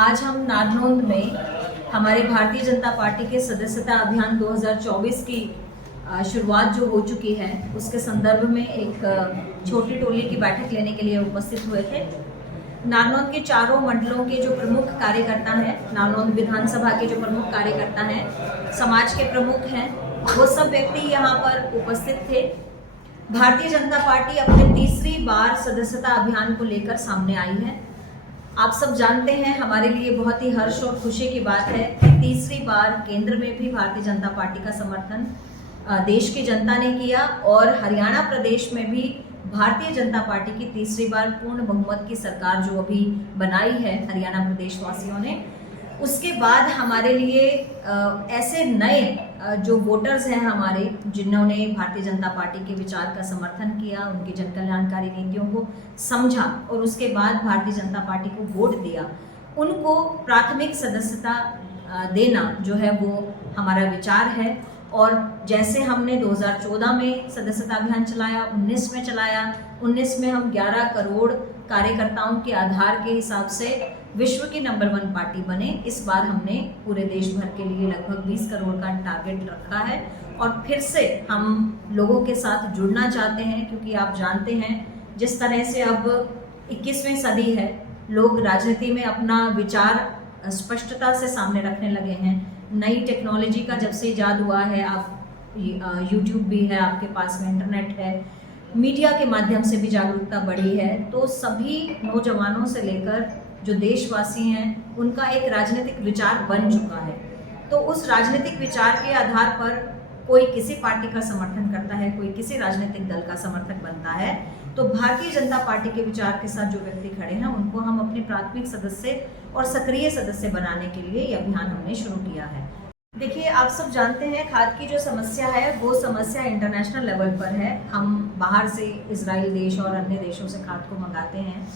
आज हम नारनौंद में हमारे भारतीय जनता पार्टी के सदस्यता अभियान 2024 की शुरुआत जो हो चुकी है उसके संदर्भ में एक छोटी टोली की बैठक लेने के लिए उपस्थित हुए थे। नारनौंद के चारों मंडलों के जो प्रमुख कार्यकर्ता हैं, नारनौंद विधानसभा के जो प्रमुख कार्यकर्ता हैं, समाज के प्रमुख हैं, वो सब व्यक्ति यहाँ पर उपस्थित थे। भारतीय जनता पार्टी अपने तीसरी बार सदस्यता अभियान को लेकर सामने आई है। आप सब जानते हैं, हमारे लिए बहुत ही हर्ष और खुशी की बात है कि तीसरी बार केंद्र में भी भारतीय जनता पार्टी का समर्थन देश की जनता ने किया और हरियाणा प्रदेश में भी भारतीय जनता पार्टी की तीसरी बार पूर्ण बहुमत की सरकार जो अभी बनाई है हरियाणा प्रदेश वासियों ने, उसके बाद हमारे लिए ऐसे नए जो वोटर्स हैं हमारे, जिन्होंने भारतीय जनता पार्टी के विचार का समर्थन किया, उनकी जन कल्याणकारी नीतियों को समझा और उसके बाद भारतीय जनता पार्टी को वोट दिया, उनको प्राथमिक सदस्यता देना जो है वो हमारा विचार है। और जैसे हमने 2014 में सदस्यता अभियान चलाया, 19 में चलाया, 19 में हम 11 करोड़ कार्यकर्ताओं के आधार के हिसाब से विश्व की नंबर 1 पार्टी बने। इस बार हमने पूरे देश भर के लिए लगभग 20 करोड़ का टारगेट रखा है और फिर से हम लोगों के साथ जुड़ना चाहते हैं, क्योंकि आप जानते हैं जिस तरह से अब 21वीं सदी है, लोग राजनीति में अपना विचार स्पष्टता से सामने रखने लगे हैं। नई टेक्नोलॉजी का जब से इजाद हुआ है, आप यूट्यूब भी है आपके पास में, इंटरनेट है, मीडिया के माध्यम से भी जागरूकता बढ़ी है, तो सभी नौजवानों से लेकर जो देशवासी हैं उनका एक राजनीतिक विचार बन चुका है। तो उस राजनीतिक विचार के आधार पर कोई किसी पार्टी का समर्थन करता है, कोई किसी राजनीतिक दल का समर्थक बनता है। तो भारतीय जनता पार्टी के विचार के साथ जो व्यक्ति खड़े हैं उनको हम अपने प्राथमिक सदस्य और सक्रिय सदस्य बनाने के लिए ये अभियान हमने शुरू किया है। देखिए, आप सब जानते हैं खाद की जो समस्या है वो समस्या इंटरनेशनल लेवल पर है। हम बाहर से इजराइल देश और अन्य देशों से खाद को मंगाते हैं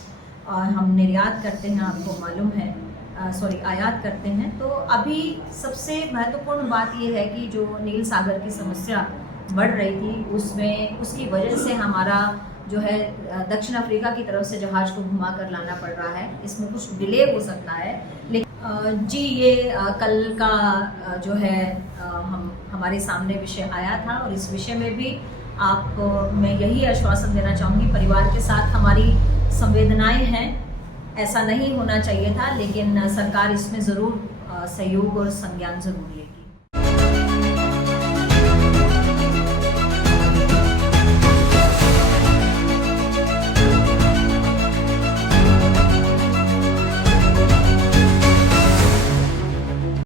और हम निर्यात करते हैं, आपको मालूम है, आयात करते हैं। तो अभी सबसे महत्वपूर्ण बात यह है कि जो नील सागर की समस्या बढ़ रही थी, उसमें उसकी वजह से हमारा जो है दक्षिण अफ्रीका की तरफ से जहाज को घुमा कर लाना पड़ रहा है। इसमें कुछ डिले हो सकता है, लेकिन जी ये कल का जो है हमारे सामने विषय आया था और इस विषय में भी आप मैं यही आश्वासन देना चाहूँगी, परिवार के साथ हमारी संवेदनाएं हैं। ऐसा नहीं होना चाहिए था, लेकिन सरकार इसमें ज़रूर सहयोग और संज्ञान ज़रूरी है।